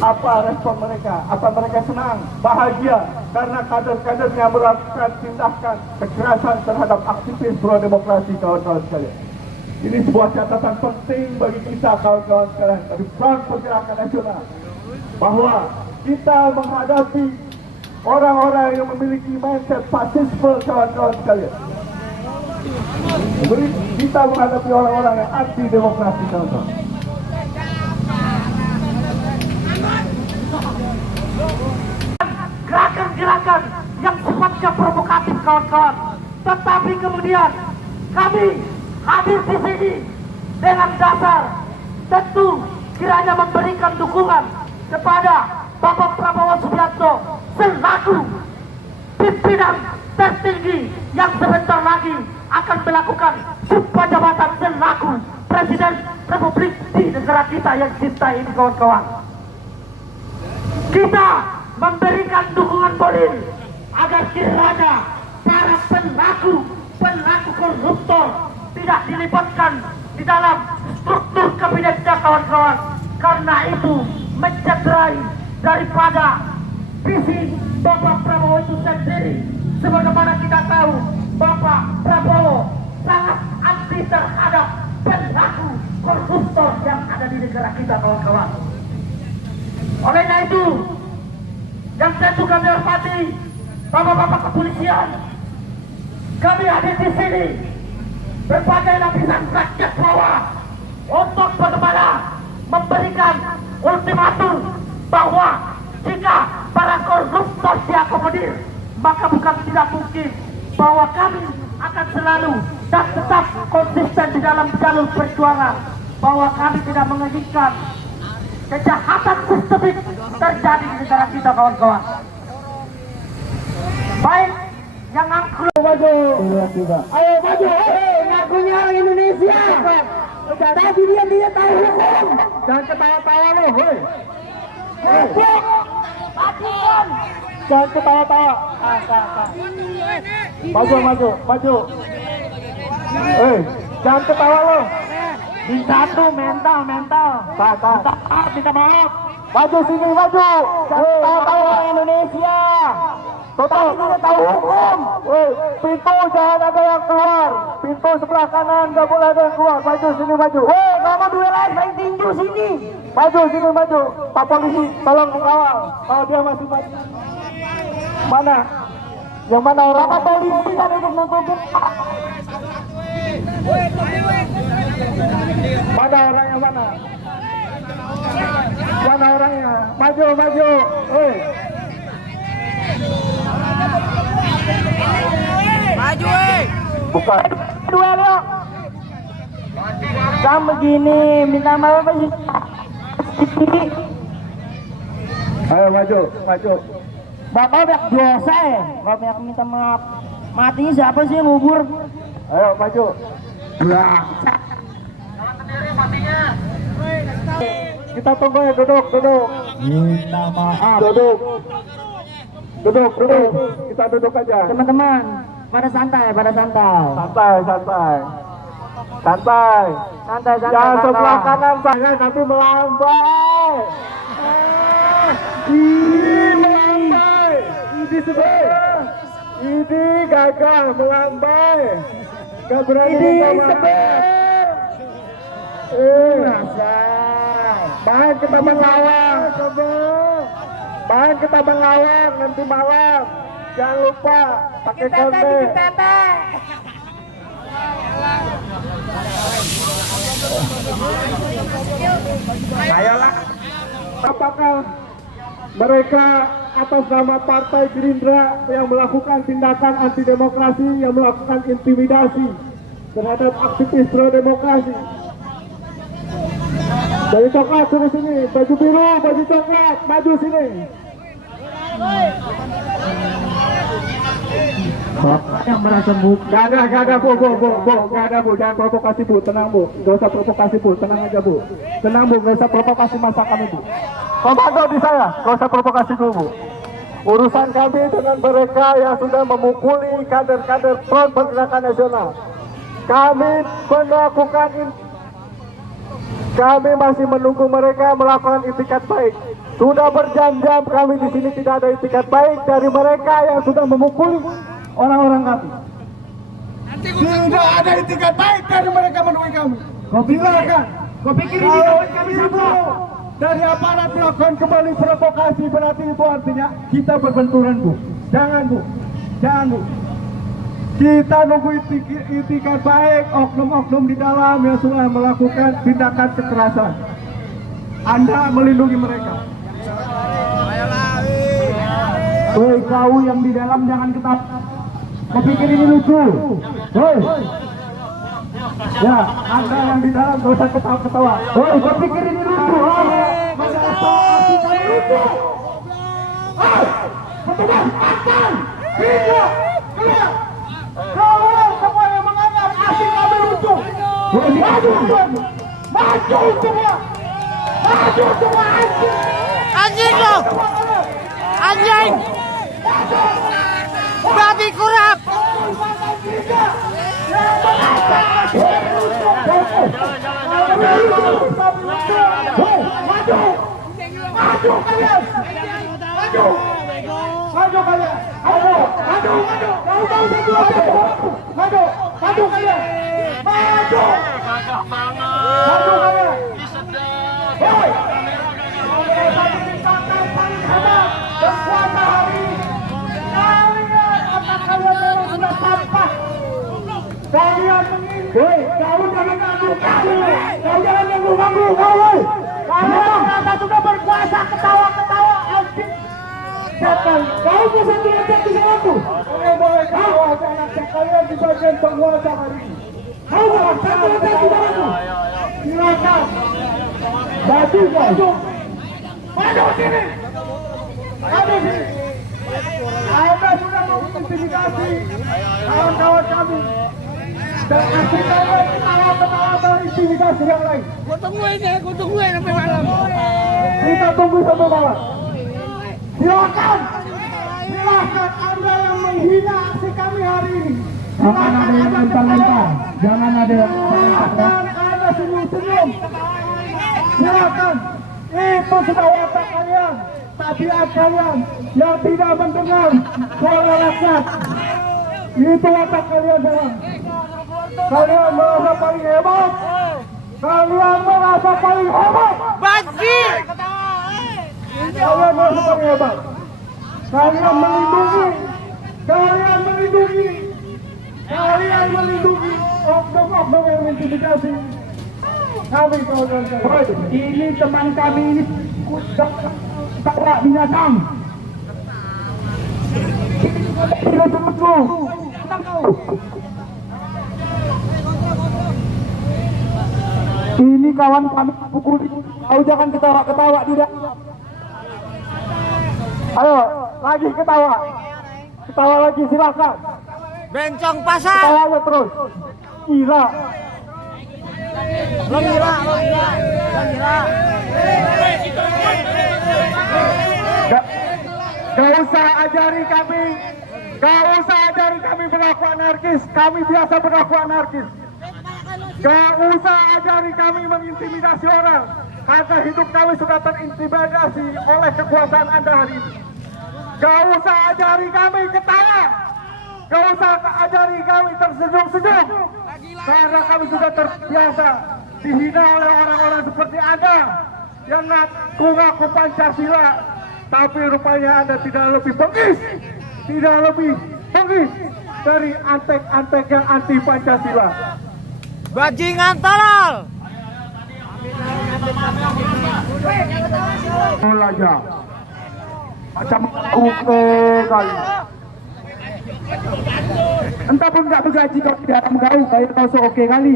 apa respon mereka, apa mereka senang, bahagia karena kader-kadernya melakukan tindakan kekerasan terhadap aktivis pro demokrasi, kawan-kawan sekalian. Ini sebuah catatan penting bagi kita, kawan-kawan sekalian, dari Front Pergerakan Nasional, bahwa kita menghadapi orang-orang yang memiliki mindset fasisme, kawan-kawan sekalian. Kita menghadapi orang-orang yang anti demokrasi, kawan-kawan. Gerakan-gerakan yang sifatnya provokatif, kawan-kawan. Tetapi kemudian kami hadir di sini dengan dasar tentu kiranya memberikan dukungan kepada Bapak Prabowo Subianto selaku pimpinan tertinggi yang sebentar lagi akan melakukan sumpah jabatan selaku Presiden Republik di negara kita yang cinta ini, kawan-kawan. Kita memberikan dukungan moral agar kiranya para pelaku koruptor tidak dilibatkan di dalam struktur kabinetnya, kawan-kawan. Karena itu mencederai daripada visi Bapak Prabowo itu sendiri. Sebagaimana kita tahu, Bapak Prabowo sangat anti terhadap pelaku koruptor yang ada di negara kita, kawan-kawan. Olehnya itu, yang tentu kami hormati bapak-bapak kepolisian, kami hadir di sini berbagai lapisan rakyat bawah untuk bagaimana memberikan ultimatum bahwa jika para koruptor diakomodir, maka bukan tidak mungkin bahwa kami akan selalu dan tetap konsisten di dalam jalur perjuangan, bahwa kami tidak menginginkan kejahatan sistemik terjadi di negara kita, kawan-kawan. Baik, yang angkuh maju. Ayo maju, ngakunya orang Indonesia. Tapi dia tahu hukum. Jangan ketawa-tawa lu, hoi. Jangan ketawa-tawa. Maju. Jangan ketawa lo. Minta tuh mental. Minta maaf. Maju sini, maju. Jangan ketawa Indonesia. Total tahu hukum. Pintu jangan ada yang keluar. Pintu sebelah kanan nggak boleh ada yang keluar. Maju sini, maju. Kamu duelan main tinju sini. Maju sini, maju. Pak polisi, tolong mengawal. Kalau dia masih maju. Mana? Yang mana orang? Pak polisi kan untuk nutupin. Mana orangnya mana? Mana orangnya? Maju. Maju, Bukan. duel yuk. Kamu begini, minta maaf apa sih? Ayo maju. Bapak udah biasa ya, kalau yang minta maaf. Matinya siapa sih yang ngubur? Ayo maju. Kita tunggu ya, duduk. Minta maaf. Duduk. Kita duduk aja. Teman-teman, pada santai. Santai. Jangan sebelah santai. kanan saya nanti melambai. Melambai. Ini gagal melambai. Gak berani Bahan kita mengawang nanti malam. Jangan lupa pakai konde. Ayolah. Apakah mereka atas nama Partai Gerindra yang melakukan tindakan anti demokrasi, yang melakukan intimidasi terhadap aktivis pro demokrasi? Dari coklat suruh sini, baju biru, baju coklat, maju sini. Bapak yang merasa gak ada bu, jangan provokasi bu, tenang bu, gak usah provokasi bu, tenang aja bu, gak usah provokasi masa kami bu. Komando di saya, gak usah provokasi dulu bu. Urusan kami dengan mereka yang sudah memukuli kader-kader Front Pergerakan Nasional. Kami masih menunggu mereka melakukan itikat baik. Sudah berjam-jam kami di sini tidak ada itikat baik dari mereka yang sudah memukuli orang-orang kami. Tidak ada itikat baik dari mereka menemui kami. Kau pikir ini kami siapa? Dari aparat melakukan kembali provokasi, berarti itu artinya kita berbenturan bu. Jangan bu. Kita nunggu itikat baik oknum-oknum di dalam yang sudah melakukan tindakan kekerasan. Anda melindungi mereka. Hei kau yang di dalam jangan ketawa. Kau pikir ini lucu? Hei. Ya, Anda yang di dalam gak usah ketawa-ketawa. Hei, kau pikir ini lucu? Lucu. Hei, petugas akan. Keluar. Kalian semua yang menganggap asing kami lucu. Maju semua Anjing lo! Anjing! Babi kurap! Maju kalian! Maju kalian! Maju kalian! Hei! Berkuasa hari ini. Kalian apa kalian memang sudah sampah? Kalian hei, kau jangan ganggu kau. Kalian merasa sudah berkuasa ketawa-ketawa anjing. Setan, kau bisa diajak di salahku. Boleh kau ajak kalian di bagian penguasa hari ini. Kau boleh satu ajak di salahku. Silakan. Maju sini. Anda sudah mengintimidasi kawan-kawan kami. Dan kasih kalian ketawa-ketawa dari intimidasi yang lain. Gue tungguin sampai malam. Kita tunggu satu kawan. Silakan Anda yang menghina aksi kami hari ini. Jangan ada yang lempar-lempar. Jangan ada yang lempar. Ada senyum-senyum. Silakan. Itu sudah watak kalian, tabiat kalian yang tidak mendengar suara rakyat. Itu watak kalian sekarang. Kalian merasa paling hebat. Kalian merasa paling hebat. Bajir! Kalian merasa paling hebat. Kalian melindungi oknum-oknum yang mengintimidasi kami, kawan-kawan. Ini teman kami ini tak binatang. Tidak betul. Ini kawan kami pukul. Kau jangan ketawa-ketawa tidak. Ayo, lagi ketawa. Ketawa lagi, silakan. Bencong pasar! Ketawa aja terus. Gila. Lo gila. Gak usah ajari kami berlaku anarkis. Kami biasa berlaku anarkis. Gak usah ajari kami mengintimidasi orang, karena hidup kami sudah terintimidasi oleh kekuasaan Anda hari ini. Gak usah ajari kami ketawa. Gak usah ajari kami tersenyum-senyum, karena kami sudah terbiasa dihina oleh orang-orang seperti Anda yang ngaku-ngaku Pancasila, tapi rupanya Anda tidak lebih bengis dari antek-antek yang anti Pancasila. Bajingan tolol! Aja macam oke kali. Entah pun nggak bergaji kau tidak menggau kayak kau oke kali.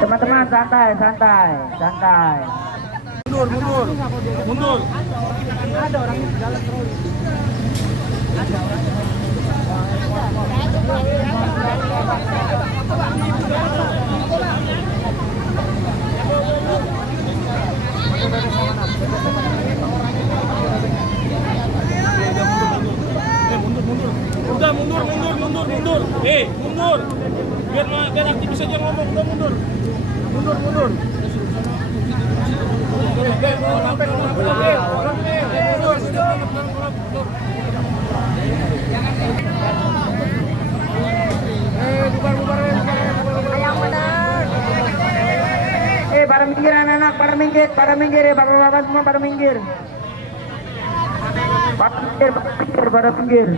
Teman-teman santai. Mundur. Udah mundur. Mundur. Biar aktivis aja ngomong, udah mundur. Mundur. Pada minggir anak-anak, pada minggir ya, bapak-bapak semua pada minggir. Pada minggir.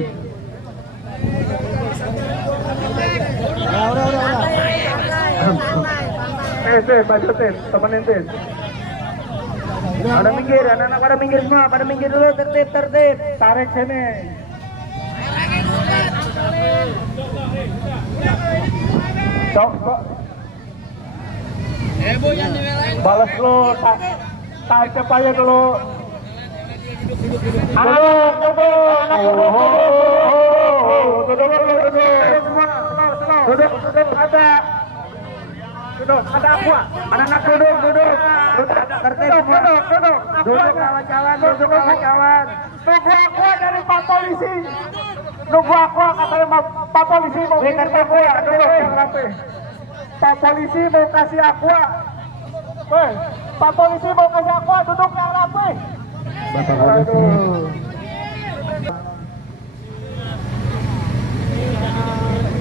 Bacotin, temenin Tin. Pada minggir, anak-anak pada minggir semua, pada minggir dulu, tertib. Tarik sini. Cok. Balas lu, tarik cepaya dulu. Duduk, ada aqua. Anak-anak duduk. Tertib, duduk kawan-kawan. Tunggu aqua dari Pak Polisi. Nunggu aqua katanya Pak Polisi mau bikin aqua. Pak Polisi mau kasih aqua. Pak Polisi mau kasih aqua, duduk yang rapi. Bapak Polisi.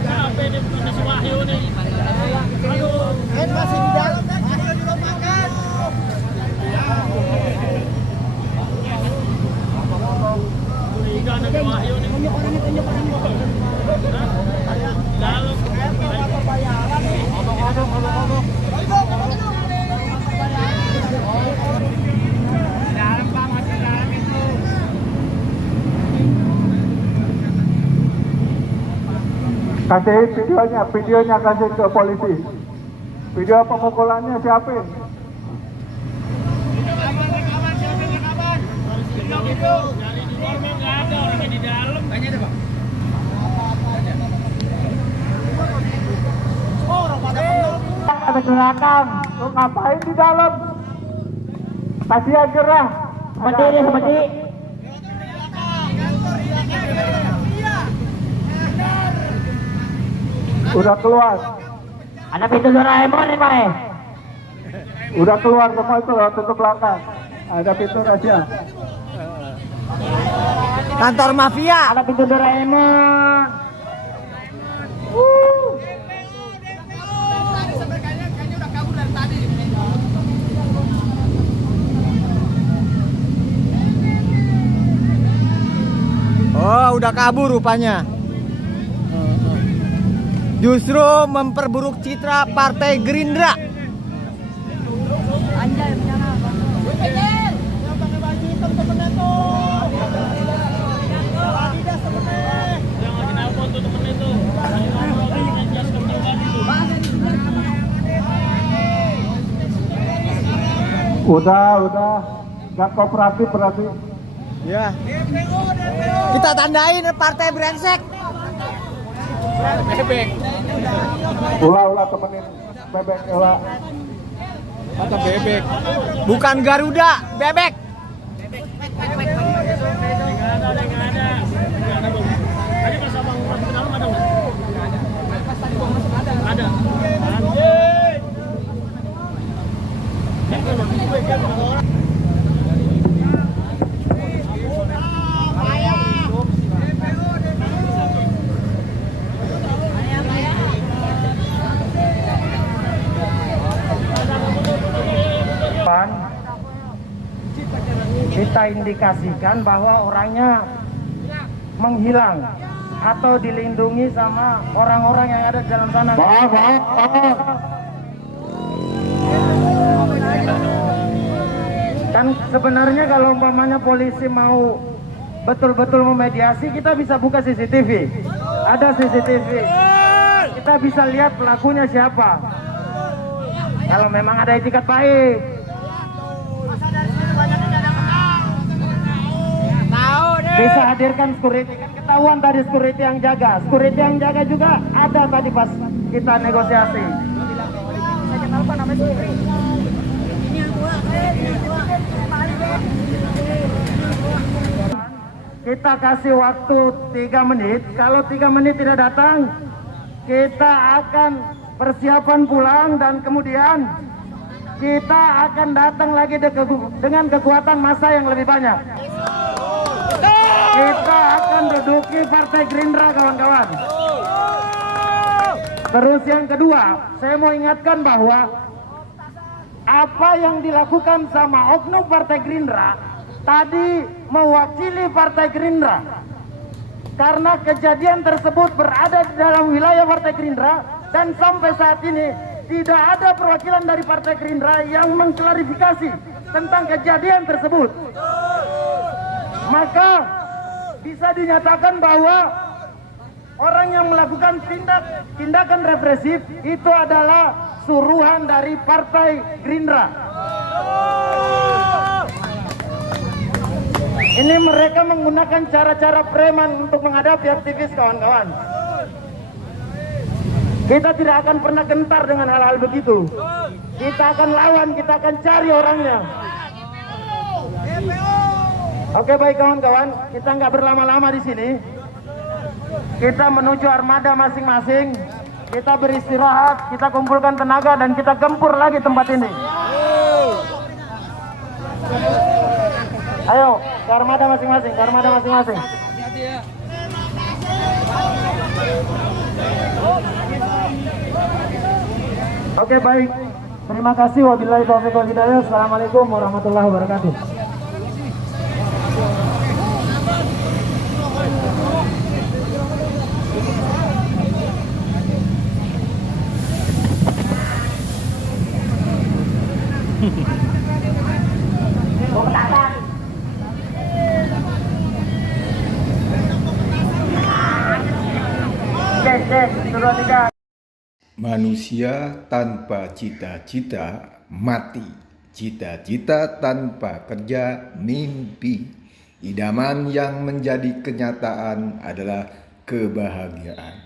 Sampai ini bukan si Wahyu nih. Masih di dalam kan? Wahyu juga makan. Curiga ada Wahyu nih. Tunjuk orangnya. Dalam. Kasih videonya kasih ke polisi. Video pemukulannya siapin. belakang. Lu ngapain di dalam? Kasihan gerah. Seperti ini, seperti. Udah keluar. Ada pintu Doraemon nih, Pak. Udah keluar semua itu lewat pintu belakang. Ada pintu rahasia. Kantor mafia. Ada pintu Doraemon. Oh, udah kabur rupanya. Justru memperburuk citra Partai Gerindra. Udah. Gak kooperatif berarti. Ya. Kita tandain partai brengsek. Ulah temenin bebek ulah. Atau bebek. Bukan Garuda, bebek. Kita indikasikan bahwa orangnya menghilang atau dilindungi sama orang-orang yang ada di dalam sana. Kan sebenarnya kalau umpamanya polisi mau betul-betul memediasi, kita bisa buka CCTV. Ada CCTV. Kita bisa lihat pelakunya siapa. Kalau memang ada etikat baik. Bisa hadirkan security, kan ketahuan tadi security yang jaga. Security yang jaga juga ada tadi pas kita negosiasi. Kita kasih waktu 3 menit. Kalau 3 menit tidak datang, kita akan persiapan pulang dan kemudian kita akan datang lagi dengan kekuatan massa yang lebih banyak. Kita akan duduki Partai Gerindra, kawan-kawan. Terus yang kedua, saya mau ingatkan bahwa apa yang dilakukan sama oknum Partai Gerindra tadi mewakili Partai Gerindra. Karena kejadian tersebut berada di dalam wilayah Partai Gerindra dan sampai saat ini tidak ada perwakilan dari Partai Gerindra yang mengklarifikasi tentang kejadian tersebut. Maka bisa dinyatakan bahwa orang yang melakukan tindakan represif itu adalah suruhan dari Partai Gerindra. Ini mereka menggunakan cara-cara preman untuk menghadapi aktivis, kawan-kawan. Kita tidak akan pernah gentar dengan hal-hal begitu. Kita akan lawan, kita akan cari orangnya. Oke, baik kawan-kawan, kita nggak berlama-lama di sini. Kita menuju armada masing-masing. Kita beristirahat, kita kumpulkan tenaga dan kita gempur lagi tempat ini. Ayo, ke armada masing-masing, ke armada masing-masing. Oke, baik. Terima kasih. Wabillahi taufiq wal hidayah. Assalamualaikum warahmatullahi wabarakatuh. Manusia tanpa cita-cita mati. Cita-cita tanpa kerja mimpi. Idaman yang menjadi kenyataan adalah kebahagiaan.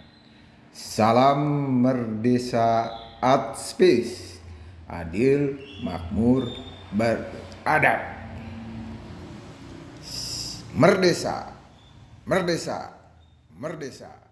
Salam Merdesa Art Space. adil, makmur, beradab. Merdesa, merdesa, merdesa.